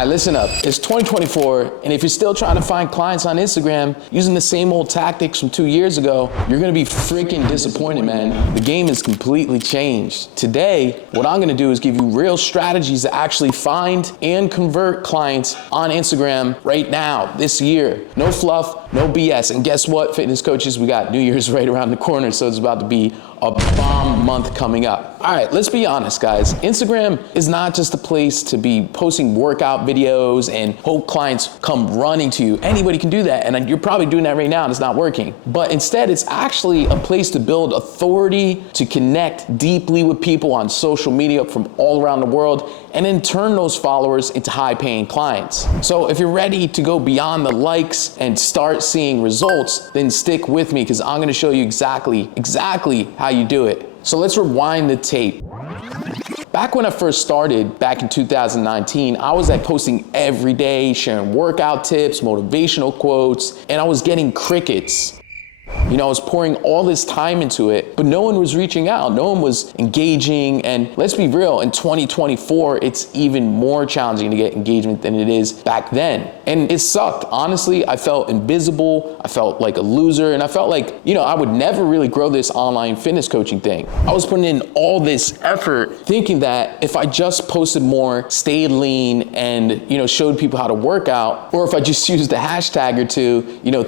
right, listen up. It's 2024, and if you're still trying to find clients on Instagram using the same old tactics from 2 years ago, you're gonna be freaking disappointed, man. The game has completely changed. Today, what I'm gonna do is give you real strategies to actually find and convert clients on Instagram right now, this year. No fluff, no BS. And guess what, fitness coaches? We got New Year's right around the corner, so it's about to be a bomb month coming up. All right, let's be honest, guys. Instagram is not just a place to be posting workout videos and hope clients come running to you. Anybody can do that, and you're probably doing that right now and it's not working. But instead, it's actually a place to build authority, to connect deeply with people on social media from all around the world, and then turn those followers into high-paying clients. So if you're ready to go beyond the likes and start seeing results, then stick with me, because I'm gonna show you exactly how you do it. So let's rewind the tape. Back when I first started, back in 2019, I was posting every day, sharing workout tips, motivational quotes, and I was getting crickets. You know, I was pouring all this time into it, but no one was reaching out. No one was engaging. And let's be real, in 2024, it's even more challenging to get engagement than it is back then. And it sucked. Honestly, I felt invisible. I felt like a loser. And I felt like, I would never really grow this online fitness coaching thing. I was putting in all this effort thinking that if I just posted more, stayed lean, and, showed people how to work out, or if I just used a hashtag or two,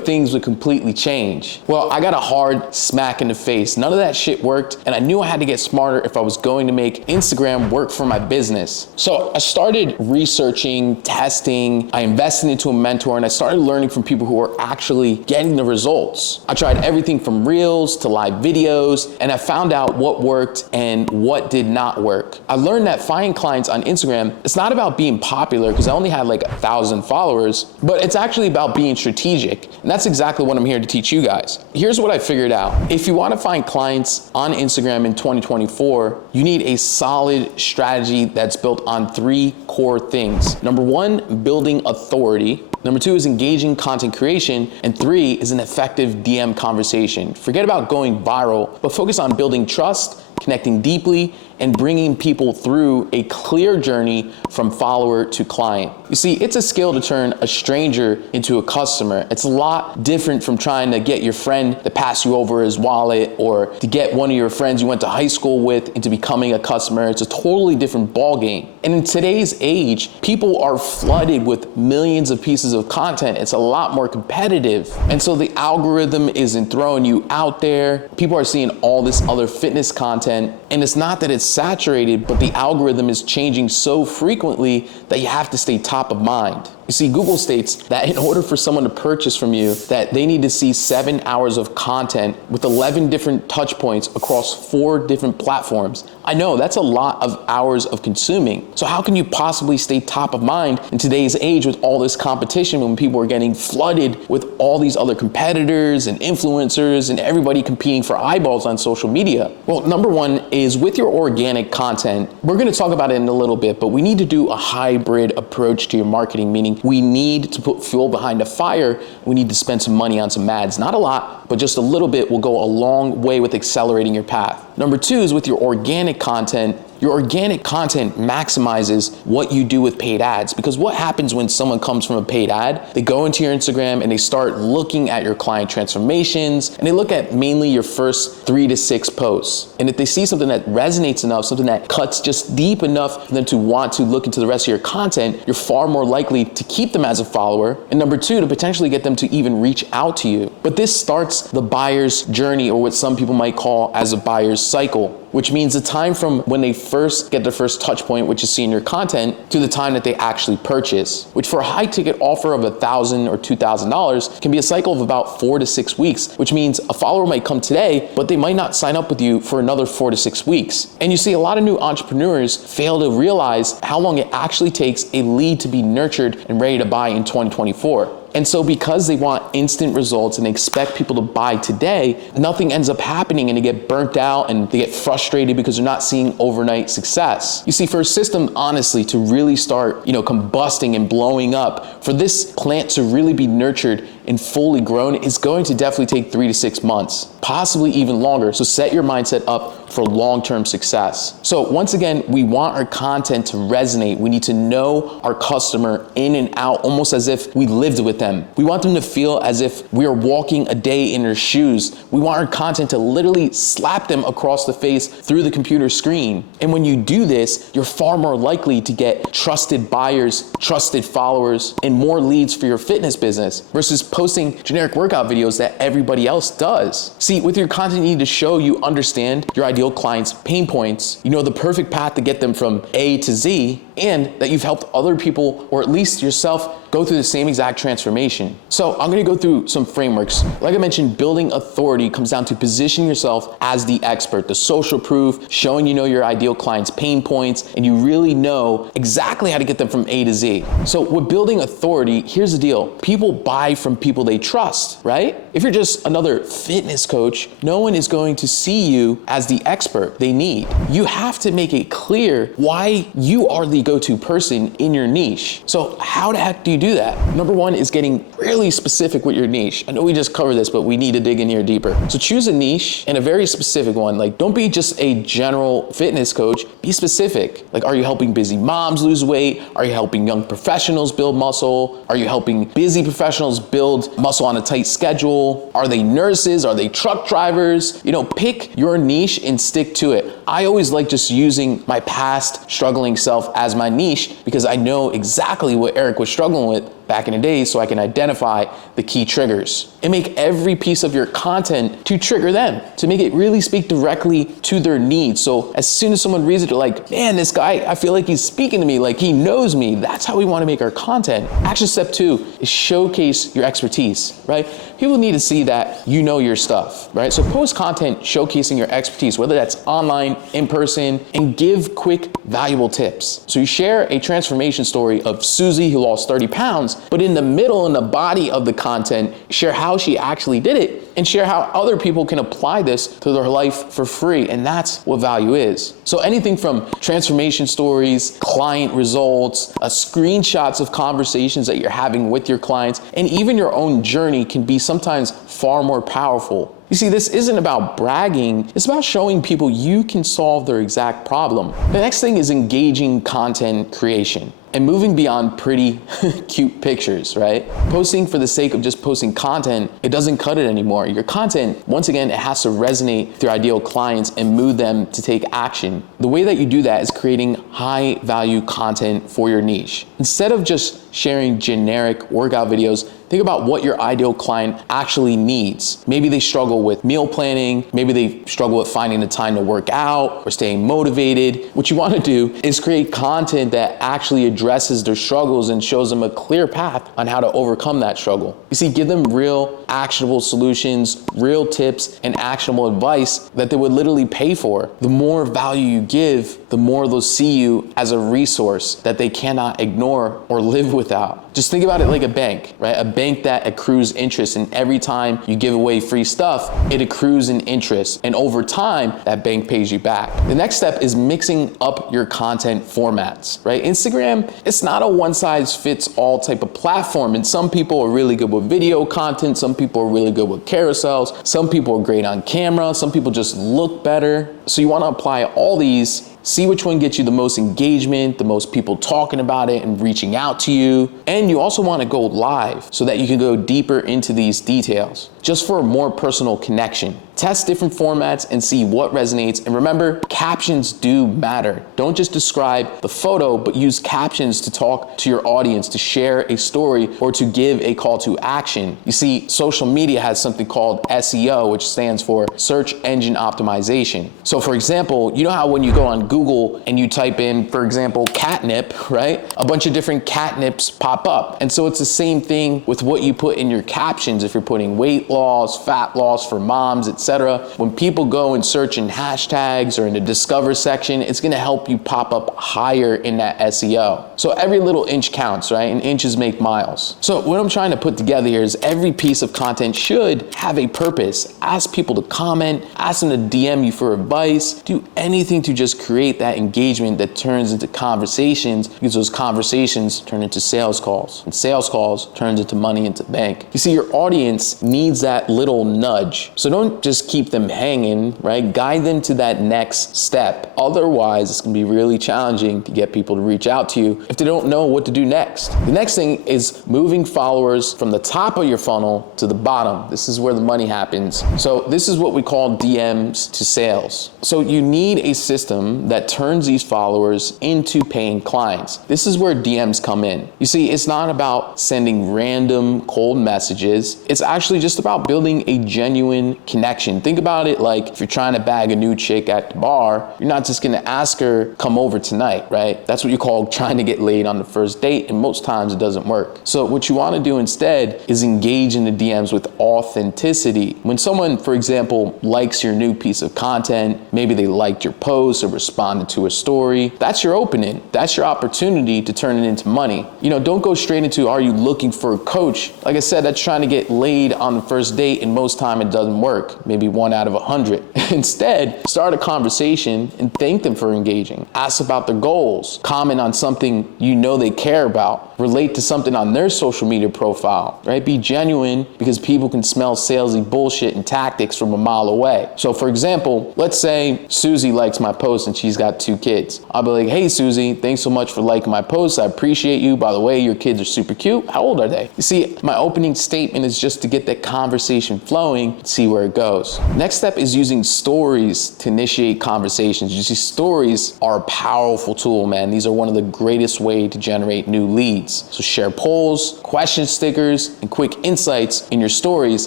things would completely change. Well, I got a hard smack in the face. None of that shit worked, and I knew I had to get smarter if I was going to make Instagram work for my business. So I started researching, testing, I invested into a mentor, and I started learning from people who were actually getting the results. I tried everything from reels to live videos, and I found out what worked and what did not work. I learned that finding clients on Instagram, it's not about being popular, because I only had like 1,000 followers, but it's actually about being strategic. And that's exactly what I'm here to teach you guys. Here's what I figured out. If you want to find clients on Instagram in 2024, you need a solid strategy that's built on 3 core things. Number 1, building authority. Number 2 is engaging content creation. And 3 is an effective DM conversation. Forget about going viral, but focus on building trust, connecting deeply, and bringing people through a clear journey from follower to client. You see, it's a skill to turn a stranger into a customer. It's a lot different from trying to get your friend to pass you over his wallet, or to get one of your friends you went to high school with into becoming a customer. It's a totally different ballgame. And in today's age, people are flooded with millions of pieces of content. It's a lot more competitive. And so the algorithm isn't throwing you out there. People are seeing all this other fitness content. And it's not that it's saturated, but the algorithm is changing so frequently that you have to stay top of mind. You see, Google states that in order for someone to purchase from you, that they need to see 7 hours of content with 11 different touch points across 4 different platforms. I know that's a lot of hours of consuming. So how can you possibly stay top of mind in today's age with all this competition, when people are getting flooded with all these other competitors and influencers and everybody competing for eyeballs on social media? Well, number 1 is with your organic content. We're going to talk about it in a little bit, but we need to do a hybrid approach to your marketing, meaning we need to put fuel behind the fire. We need to spend some money on some ads. Not a lot, but just a little bit will go a long way with accelerating your path. Number 2 is with your organic content. Your organic content maximizes what you do with paid ads, because what happens when someone comes from a paid ad? They go into your Instagram and they start looking at your client transformations, and they look at mainly your first 3 to 6 posts. And if they see something that resonates enough, something that cuts just deep enough for them to want to look into the rest of your content, you're far more likely to keep them as a follower. And number 2, to potentially get them to even reach out to you. But this starts the buyer's journey, or what some people might call as a buyer's cycle, which means the time from when they first get their first touch point, which is seeing your content, to the time that they actually purchase, which for a high ticket offer of $1,000 or $2,000 can be a cycle of about 4 to 6 weeks, which means a follower might come today, but they might not sign up with you for another 4 to 6 weeks. And you see, a lot of new entrepreneurs fail to realize how long it actually takes a lead to be nurtured and ready to buy in 2024. And so because they want instant results and they expect people to buy today, nothing ends up happening, and they get burnt out and they get frustrated because they're not seeing overnight success. You see, for a system, honestly, to really start, combusting and blowing up, for this plant to really be nurtured and fully grown, it's going to definitely take 3 to 6 months, possibly even longer. So set your mindset up for long-term success. So once again, we want our content to resonate. We need to know our customer in and out, almost as if we lived with them. We want them to feel as if we are walking a day in their shoes. We want our content to literally slap them across the face through the computer screen. And when you do this, you're far more likely to get trusted buyers, trusted followers, and more leads for your fitness business versus posting generic workout videos that everybody else does. See, with your content, you need to show you understand your ideal client's pain points, you know the perfect path to get them from A to Z, and that you've helped other people, or at least yourself, go through the same exact transformation. So I'm gonna go through some frameworks. Like I mentioned, building authority comes down to positioning yourself as the expert, the social proof, showing you know your ideal client's pain points, and you really know exactly how to get them from A to Z. So with building authority, here's the deal. People buy from people they trust, right? If you're just another fitness coach, no one is going to see you as the expert they need. You have to make it clear why you are the go-to person in your niche. So how the heck do you do that? Number one is getting really specific with your niche. I know we just covered this, but we need to dig in here deeper. So choose a niche and a very specific one. Like, don't be just a general fitness coach, be specific. Like, are you helping busy moms lose weight? Are you helping young professionals build muscle? Are you helping busy professionals build muscle on a tight schedule? Are they nurses? Are they truck drivers? You know, pick your niche and stick to it. I always like just using my past struggling self as my niche because I know exactly what Eric was struggling with back in the day, so I can identify the key triggers and make every piece of your content to trigger them, to make it really speak directly to their needs. So as soon as someone reads it, they're like, man, this guy, I feel like he's speaking to me, like he knows me. That's how we want to make our content. Action step 2 is showcase your expertise, right? People need to see that you know your stuff, right? So post content showcasing your expertise, whether that's online, in person, and give quick, valuable tips. So you share a transformation story of Susie who lost 30 pounds, but in the middle, in the body of the content, share how she actually did it and share how other people can apply this to their life for free. And that's what value is. So anything from transformation stories, client results, screenshots of conversations that you're having with your clients, and even your own journey can be sometimes far more powerful. You see, this isn't about bragging, it's about showing people you can solve their exact problem. The next thing is engaging content creation and moving beyond pretty cute pictures, right? Posting for the sake of just posting content, it doesn't cut it anymore. Your content, once again, it has to resonate with your ideal clients and move them to take action. The way that you do that is creating high value content for your niche. Instead of just sharing generic workout videos, think about what your ideal client actually needs. Maybe they struggle with meal planning, maybe they struggle with finding the time to work out or staying motivated. What you want to do is create content that actually addresses their struggles and shows them a clear path on how to overcome that struggle. You see, give them real actionable solutions, real tips, and actionable advice that they would literally pay for. The more value you give, the more they'll see you as a resource that they cannot ignore or live without. Just think about it like a bank, right? A bank that accrues interest, and every time you give away free stuff, it accrues in interest, and over time, that bank pays you back. The next step is mixing up your content formats, right? Instagram, it's not a one-size-fits-all type of platform, and some people are really good with video content, some people are really good with carousels, some people are great on camera, some people just look better. So you want to apply all these, see which one gets you the most engagement, the most people talking about it and reaching out to you. And you also want to go live so that you can go deeper into these details, just for a more personal connection. Test different formats and see what resonates. And remember, captions do matter. Don't just describe the photo, but use captions to talk to your audience, to share a story, or to give a call to action. You see, social media has something called SEO, which stands for search engine optimization. So for example, you know how when you go on Google and you type in, for example, catnip, right? A bunch of different catnips pop up. And so it's the same thing with what you put in your captions. If you're putting weight loss, fat loss for moms, etc. When people go and search in hashtags or in the discover section, it's gonna help you pop up higher in that SEO. So every little inch counts, right? And inches make miles. So what I'm trying to put together here is every piece of content should have a purpose. Ask people to comment, ask them to DM you for advice, do anything to just create that engagement that turns into conversations, because those conversations turn into sales calls, and sales calls turns into money into the bank. You see, your audience needs that little nudge. So don't just just keep them hanging, right? Guide them to that next step. Otherwise, it's gonna be really challenging to get people to reach out to you if they don't know what to do next. The next thing is moving followers from the top of your funnel to the bottom. This is where the money happens. So this is what we call DMs to sales. So you need a system that turns these followers into paying clients. This is where DMs come in. You see, it's not about sending random cold messages. It's actually just about building a genuine connection. Think about it like if you're trying to bag a new chick at the bar, you're not just gonna ask her, come over tonight, right? That's what you call trying to get laid on the first date, and most times it doesn't work. So what you wanna do instead is engage in the DMs with authenticity. When someone, for example, likes your new piece of content, maybe they liked your post or responded to a story, that's your opening. That's your opportunity to turn it into money. You know, don't go straight into, are you looking for a coach? Like I said, that's trying to get laid on the first date, and most time it doesn't work, maybe 1 out of 100. Instead, start a conversation and thank them for engaging. Ask about their goals, comment on something you know they care about, relate to something on their social media profile, right? Be genuine, because people can smell salesy bullshit and tactics from a mile away. So for example, let's say Susie likes my post and she's got 2 kids. I'll be like, hey Susie, thanks so much for liking my post. I appreciate you. By the way, your kids are super cute. How old are they? You see, my opening statement is just to get that conversation flowing, see where it goes. Next step is using stories to initiate conversations. You see, stories are a powerful tool, man. These are one of the greatest ways to generate new leads. So share polls, question stickers, and quick insights in your stories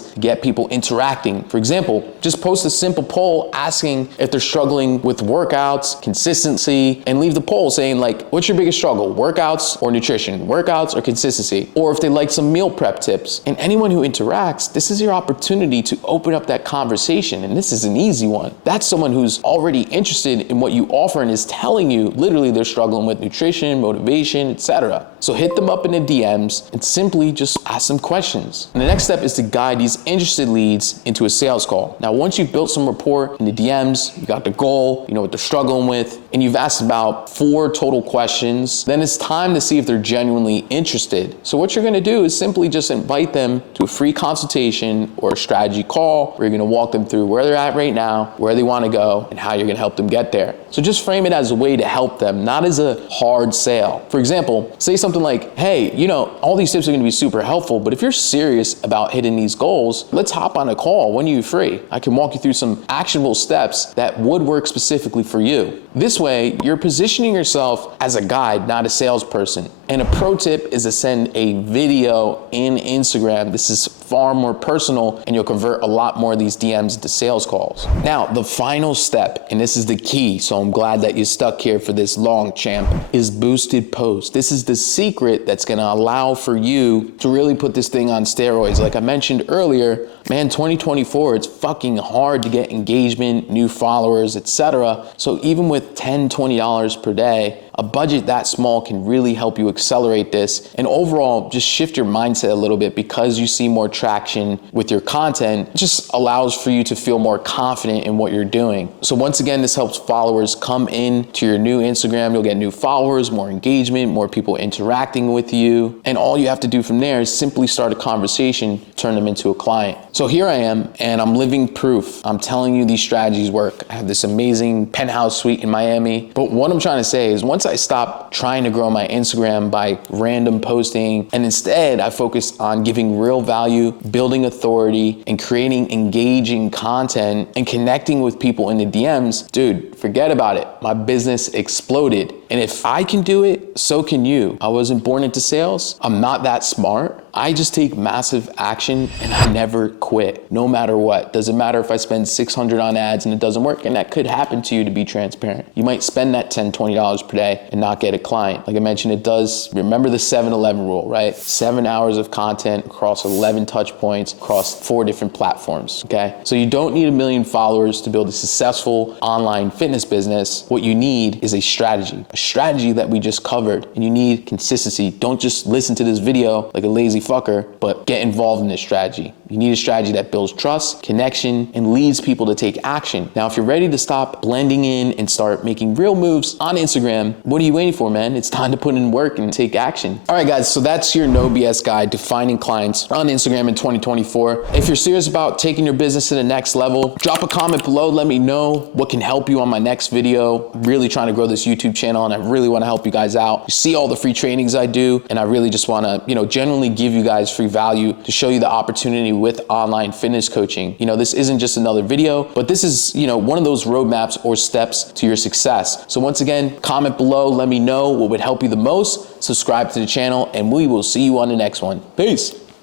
to get people interacting. For example, just post a simple poll asking if they're struggling with workouts, consistency, and leave the poll saying like, what's your biggest struggle? Workouts or nutrition? Workouts or consistency? Or if they like some meal prep tips. And anyone who interacts, this is your opportunity to open up that conversation. And this is an easy one. That's someone who's already interested in what you offer and is telling you literally they're struggling with nutrition, motivation, etc. So hit them up in the DMs and simply just ask them questions. And the next step is to guide these interested leads into a sales call. Now, once you've built some rapport in the DMs, you got the goal, you know what they're struggling with, and you've asked about 4 total questions, then it's time to see if they're genuinely interested. So what you're gonna do is simply just invite them to a free consultation or a strategy call where you're gonna walk them through where they're at right now, where they wanna go, and how you're gonna help them get there. So just frame it as a way to help them, not as a hard sale. For example, say something like, hey, you know, all these tips are gonna be super helpful, but if you're serious about hitting these goals, let's hop on a call. When are you free? I can walk you through some actionable steps that would work specifically for you. This way, you're positioning yourself as a guide, not a salesperson. And a pro tip is to send a video in Instagram. This is far more personal, and you'll convert a lot more of these DMs into sales calls. Now, the final step, and this is the key, so I'm glad that you stuck here for this long, champ, is boosted posts. This is the secret that's gonna allow for you to really put this thing on steroids. Like I mentioned earlier, man, 2024, it's fucking hard to get engagement, new followers, etc. So even with $10, $20 per day, a budget that small can really help you accelerate this, and overall just shift your mindset a little bit. Because you see more traction with your content, it just allows for you to feel more confident in what you're doing. So once again, this helps followers come in to your new Instagram. You'll get new followers, more engagement, more people interacting with you, and all you have to do from there is simply start a conversation, turn them into a client. So here I am, and I'm living proof. I'm telling you these strategies work. I have this amazing penthouse suite in Miami, but what I'm trying to say is once I stopped trying to grow my Instagram by random posting, and instead I focused on giving real value, building authority, and creating engaging content and connecting with people in the DMs, dude, forget about it. My business exploded. And if I can do it, so can you. I wasn't born into sales. I'm not that smart. I just take massive action, and I never quit, no matter what. Doesn't matter if I spend $600 on ads and it doesn't work, and that could happen to you, to be transparent. You might spend that $10, $20 per day and not get a client. Like I mentioned, it does, remember the 7-11 rule, right? 7 hours of content across 11 touch points across 4 different platforms, okay? So you don't need 1 million followers to build a successful online fitness business. What you need is a strategy that we just covered, and you need consistency. Don't just listen to this video like a lazy fucker, but get involved in this strategy. You need a strategy that builds trust, connection, and leads people to take action. Now, if you're ready to stop blending in and start making real moves on Instagram, what are you waiting for, man? It's time to put in work and take action. All right, guys, so that's your No BS guide to finding clients on Instagram in 2024. If you're serious about taking your business to the next level, drop a comment below. Let me know what can help you on my next video. I'm really trying to grow this YouTube channel, and I really want to help you guys out. You see all the free trainings I do, and I really just want to, generally give you guys free value to show you the opportunity with online fitness coaching. This isn't just another video, but this is, one of those roadmaps or steps to your success. So once again, comment below, let me know what would help you the most, subscribe to the channel, and we will see you on the next one. Peace.